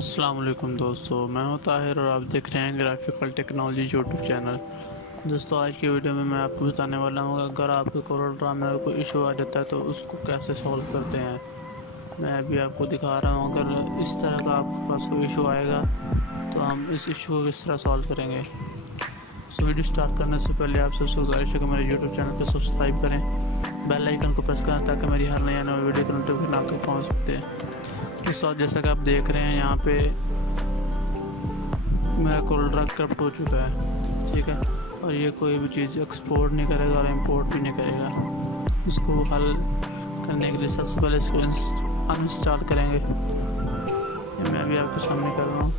अस्सलाम वालेकुम दोस्तों, मैं हूं ताहिर और आप देख रहे हैं ग्राफिकल टेक्नोलॉजी यूट्यूब चैनल। दोस्तों, आज की वीडियो में मैं आपको बताने वाला हूं अगर आपके कोरल ड्रा में कोई इशू आ जाता है तो उसको कैसे सॉल्व करते हैं। मैं अभी आपको दिखा रहा हूं, अगर इस तरह का आपके पास कोई इशू आएगा तो हम इस इशू को किस तरह सॉल्व करेंगे। सो वीडियो स्टार्ट करने से पहले आप सबसे गुजारिश है कि मेरे यूट्यूब चैनल को सब्सक्राइब करें, बेल आइकन को प्रेस करें ताकि मेरी हर नई आने वाली वीडियो की नोटिफिकेशन आप तक पहुँच सकते हैं। दोस्तों, जैसा कि आप देख रहे हैं यहाँ पे मेरा कोरल ड्रा करप्ट हो चुका है, ठीक है, और ये कोई भी चीज़ एक्सपोर्ट नहीं करेगा और इंपोर्ट भी नहीं करेगा। इसको हल करने के लिए सबसे पहले इसको अनइंस्टॉल करेंगे। ये मैं भी आपके सामने कर रहा हूँ।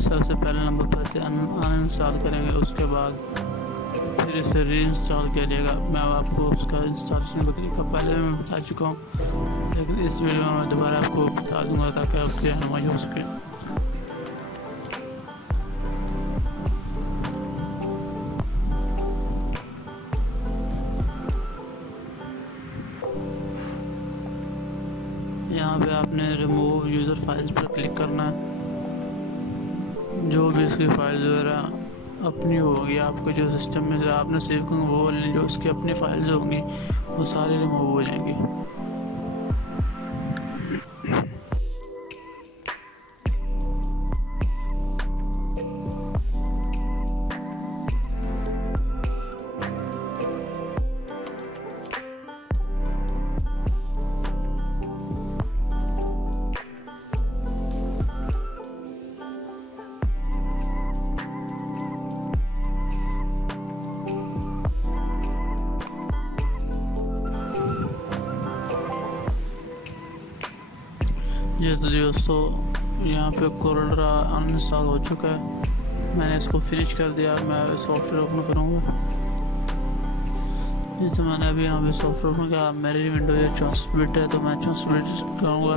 सबसे पहले नंबर पर इसे अनइंस्टॉल करेंगे, उसके बाद फिर इसे री इंस्टॉल किया जाएगा। मैं आपको उसका इंस्टॉलेशन तरीका पहले मैं बता चुका हूँ, लेकिन इस वीडियो में मैं दोबारा आपको बता दूंगा ताकि आपकी रहनुमाई हो सके। यहाँ पे आपने रिमूव यूज़र फाइल्स पर क्लिक करना है। जो भी इसकी फाइल्स वगैरह अपनी होगी, आपके जो सिस्टम में जो आपने सेव की वो वाली जो उसकी अपनी फाइल्स होंगी वो सारी रिमूव हो जाएंगी। ये तो दोस्तों यहाँ पे कोरल ड्रा अनइंस्टॉल हो चुका है। मैंने इसको फिनिश कर दिया। मैं सॉफ्टवेयर ओपन करूँगा। जैसे मैंने अभी यहाँ पे सॉफ्टवेयर ओपन किया, मेरी विंडो ये 64 बिट है तो मैं 64 बिट करूँगा।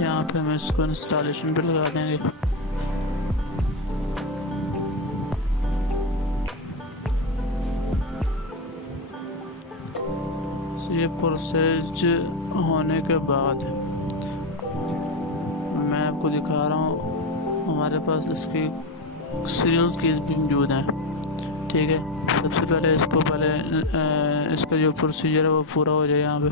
यहाँ पे हम इसको इंस्टॉलेशन पे लगा देंगे। तो ये प्रोसेस होने के बाद मैं आपको दिखा रहा हूँ, हमारे पास इसकी सीरियल कीज़ भी मौजूद हैं, ठीक है। सबसे पहले इसका जो प्रोसीजर है वो पूरा हो जाए। यहाँ पे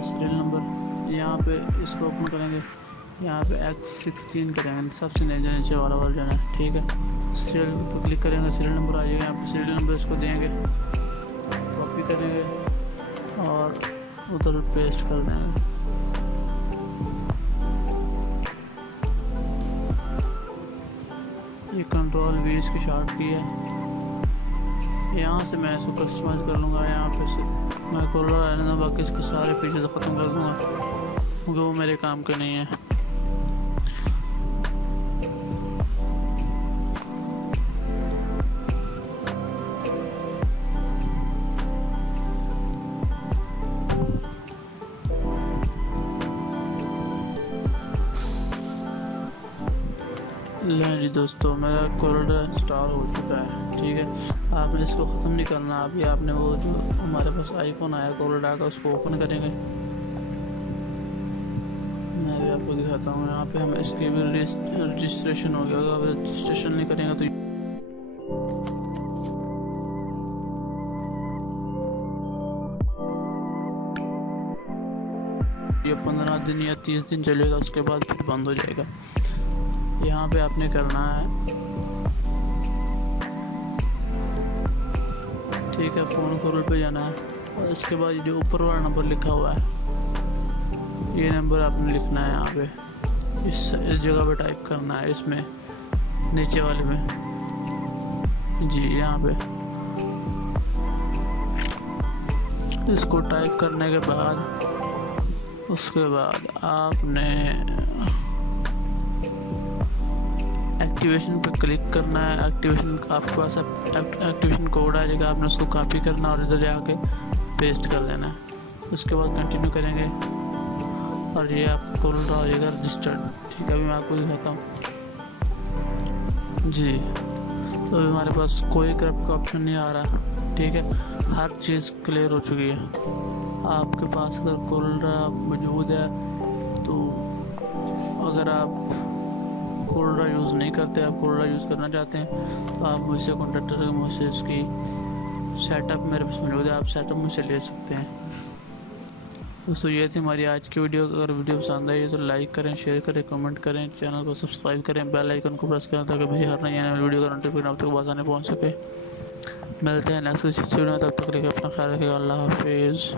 सीरियल नंबर, यहाँ पे इसको ओपन करेंगे। यहाँ पे X16 करेंगे, सबसे नीचे वाला वर्जन है, ठीक है। सीरियल पर क्लिक करेंगे, सीरियल नंबर आ जाएगा। यहाँ पे सीरियल नंबर इसको देंगे, कॉपी करेंगे और उधर पेस्ट कर देंगे। ये Ctrl V इसकी शॉर्ट की है। यहाँ से मैं इसको कस्टमाइज कर लूँगा। यहाँ पे से मैं कोरल रहने दूँ, बाकी इसके सारे फीचर्स ख़त्म कर दूँगा क्योंकि वो मेरे काम के नहीं है। जी दोस्तों, मेरा कोरल ड्रा इंस्टॉल हो चुका है, ठीक है। आपने इसको ख़त्म नहीं करना। अभी आपने वो जो हमारे पास आईफोन आया कोरल ड्रा का, उसको ओपन करेंगे। मैं भी आपको दिखाता हूँ। यहाँ पे हम इसकी भी रजिस्ट्रेशन हो गया। अगर रजिस्ट्रेशन नहीं करेंगे तो ये 15 दिन या 30 दिन चलेगा, उसके बाद फिर बंद हो जाएगा। यहाँ पे आपने करना है, ठीक है, फ़ोन कोरल पे जाना है और इसके बाद जो ऊपर वाला नंबर लिखा हुआ है ये नंबर आपने लिखना है। यहाँ पे इस जगह पे टाइप करना है, इसमें नीचे वाले में जी। यहाँ पे इसको टाइप करने के बाद उसके बाद आपने एक्टिवेशन पर क्लिक करना है। एक्टिवेशन आपके पास एक्टिवेशन कोड आ जाएगा, आपने उसको कॉपी करना और इधर आके पेस्ट कर देना है। उसके बाद कंटिन्यू करेंगे और ये आपका कोरल ड्रा हो जाएगा रजिस्टर्ड। ठीक है, अभी मैं आपको दिखाता हूँ जी। तो अभी हमारे पास कोई ग्राफिक का ऑप्शन नहीं आ रहा। ठीक है, हर चीज़ क्लियर हो चुकी है। आपके पास अगर कोरल ड्रा मौजूद है तो अगर आप कोरल ड्रा यूज़ नहीं करते, आप कोरल ड्रा यूज़ करना चाहते हैं तो आप मुझसे कॉन्टेक्ट करके मुझसे इसकी सेटअप मेरे पास मौजूद है, आप सेटअप मुझसे ले सकते हैं। दोस्तों ये थी हमारी आज की वीडियो। अगर वीडियो पसंद आई तो लाइक करें, शेयर करें, कमेंट करें, चैनल को सब्सक्राइब करें, बेल आइकन को प्रेस करें ताकि मेरी हर नई आने वाली वीडियो का नोटिफिकेशन आप तक आसानी पहुँच सके। मिलते हैं नेक्स्ट वीडियो में, तब तक के लिए अपना ख्याल रखिएगा। अल्लाह हाफिज़।